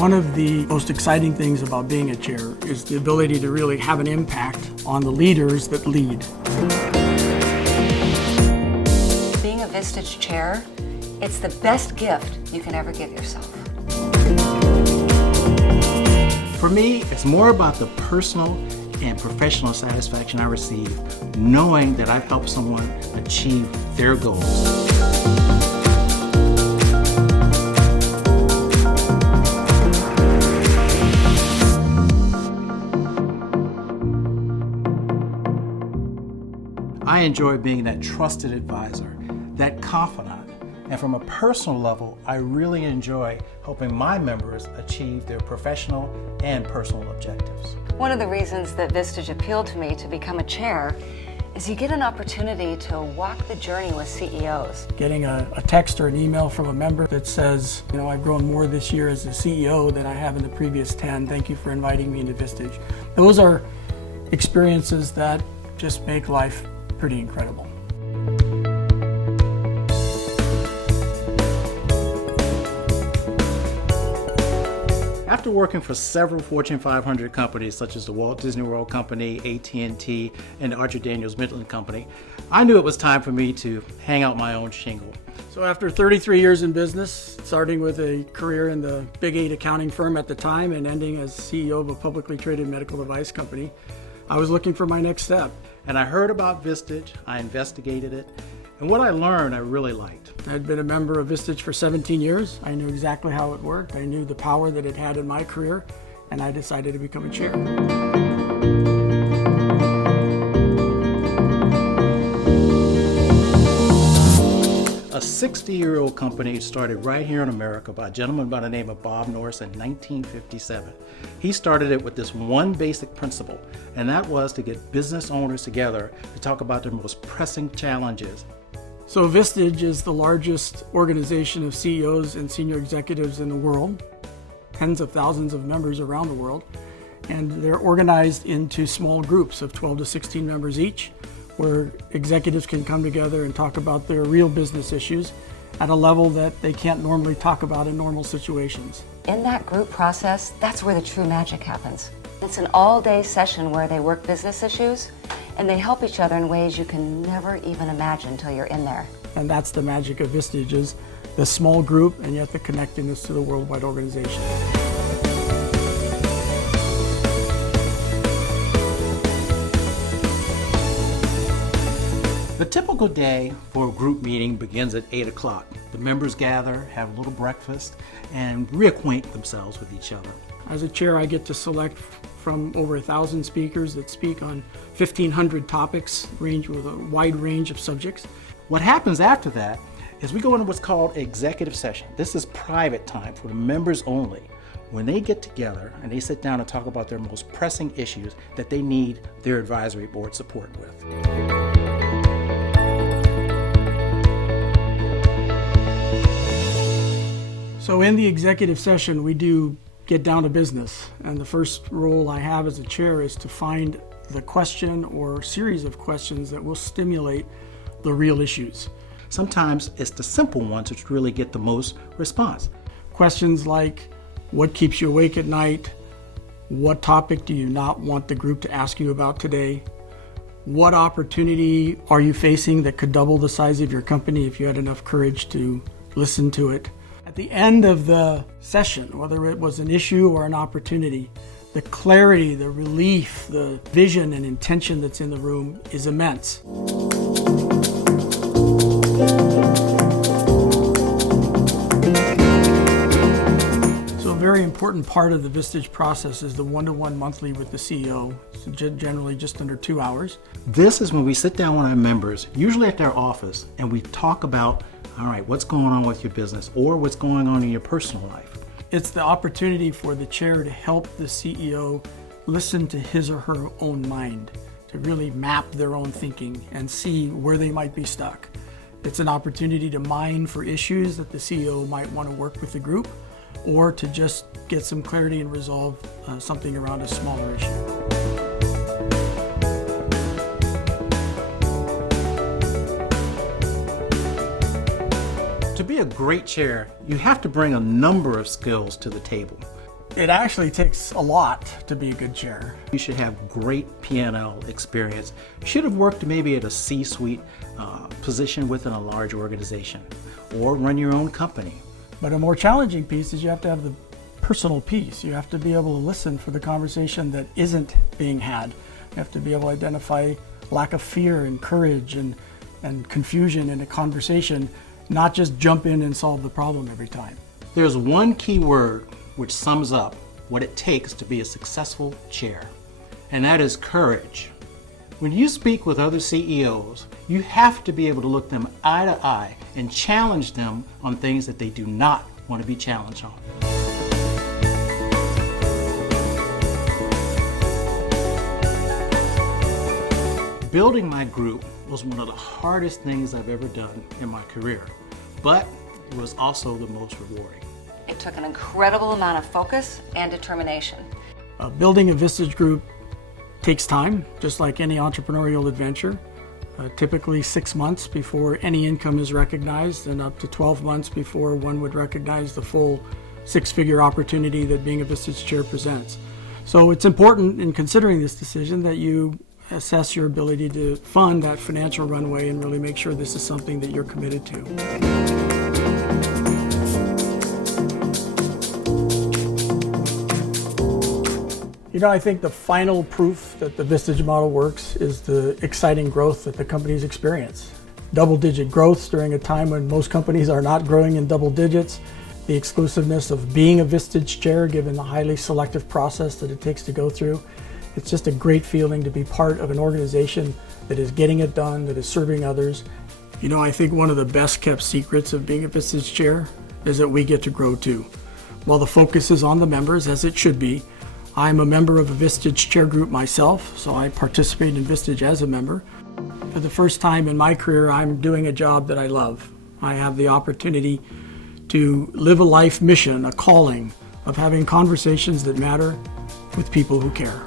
One of the most exciting things about being a chair is the ability to really have an impact on the leaders that lead. Being a Vistage chair, it's the best gift you can ever give yourself. For me, it's more about the personal and professional satisfaction I receive knowing that I've helped someone achieve their goals. I enjoy being that trusted advisor, that confidant, and from a personal level, I really enjoy helping my members achieve their professional and personal objectives. One of the reasons that Vistage appealed to me to become a chair is you get an opportunity to walk the journey with CEOs. Getting a text or an email from a member that says, I've grown more this year as a CEO than I have in the previous 10. Thank you for inviting me into Vistage. Those are experiences that just make life pretty incredible. After working for several Fortune 500 companies such as the Walt Disney World Company, AT&T, and the Archer Daniels Midland Company, I knew it was time for me to hang out my own shingle. So after 33 years in business, starting with a career in the Big 8 accounting firm at the time and ending as CEO of a publicly traded medical device company, I was looking for my next step. And I heard about Vistage, I investigated it, and what I learned I really liked. I'd been a member of Vistage for 17 years. I knew exactly how it worked. I knew the power that it had in my career, and I decided to become a chair. A 60-year-old company started right here in America by a gentleman by the name of Bob Norris in 1957. He started it with this one basic principle, and that was to get business owners together to talk about their most pressing challenges. So Vistage is the largest organization of CEOs and senior executives in the world, tens of thousands of members around the world, and they're organized into small groups of 12 to 16 members each, where executives can come together and talk about their real business issues at a level that they can't normally talk about in normal situations. In that group process, that's where the true magic happens. It's an all-day session where they work business issues and they help each other in ways you can never even imagine until you're in there. And that's the magic of Vistage, is the small group and yet the connectedness to the worldwide organization. The typical day for a group meeting begins at 8 o'clock. The members gather, have a little breakfast, and reacquaint themselves with each other. As a chair, I get to select from over 1,000 speakers that speak on 1,500 topics, with a wide range of subjects. What happens after that is we go into what's called executive session. This is private time for the members only, when they get together and they sit down and talk about their most pressing issues that they need their advisory board support with. So in the executive session, we do get down to business. And the first role I have as a chair is to find the question or series of questions that will stimulate the real issues. Sometimes it's the simple ones which really get the most response. Questions like, what keeps you awake at night? What topic do you not want the group to ask you about today? What opportunity are you facing that could double the size of your company if you had enough courage to listen to it? At the end of the session, whether it was an issue or an opportunity, the clarity, the relief, the vision and intention that's in the room is immense. So a very important part of the Vistage process is the one-to-one monthly with the CEO, so generally just under 2 hours. This is when we sit down with our members, usually at their office, and we talk about, all right, what's going on with your business or what's going on in your personal life. It's the opportunity for the chair to help the CEO listen to his or her own mind, to really map their own thinking and see where they might be stuck. It's an opportunity to mine for issues that the CEO might want to work with the group, or to just get some clarity and resolve something around a smaller issue. To be a great chair, you have to bring a number of skills to the table. It actually takes a lot to be a good chair. You should have great P&L experience. You should have worked maybe at a C-suite position within a large organization, or run your own company. But a more challenging piece is you have to have the personal piece. You have to be able to listen for the conversation that isn't being had. You have to be able to identify lack of fear and courage and confusion in a conversation, not just jump in and solve the problem every time. There's one key word which sums up what it takes to be a successful chair, and that is courage. When you speak with other CEOs, you have to be able to look them eye to eye and challenge them on things that they do not want to be challenged on. Building my group was one of the hardest things I've ever done in my career, but it was also the most rewarding. It took an incredible amount of focus and determination. Building a Vistage group takes time, just like any entrepreneurial adventure. Typically 6 months before any income is recognized, and up to 12 months before one would recognize the full six-figure opportunity that being a Vistage chair presents. So it's important in considering this decision that you assess your ability to fund that financial runway and really make sure this is something that you're committed to. You know, I think the final proof that the Vistage model works is the exciting growth that the companies experience. Double-digit growth during a time when most companies are not growing in double digits, the exclusiveness of being a Vistage chair given the highly selective process that it takes to go through. It's just a great feeling to be part of an organization that is getting it done, that is serving others. You know, I think one of the best kept secrets of being a Vistage chair is that we get to grow too. While the focus is on the members, as it should be, I'm a member of a Vistage chair group myself, so I participate in Vistage as a member. For the first time in my career, I'm doing a job that I love. I have the opportunity to live a life mission, a calling of having conversations that matter with people who care.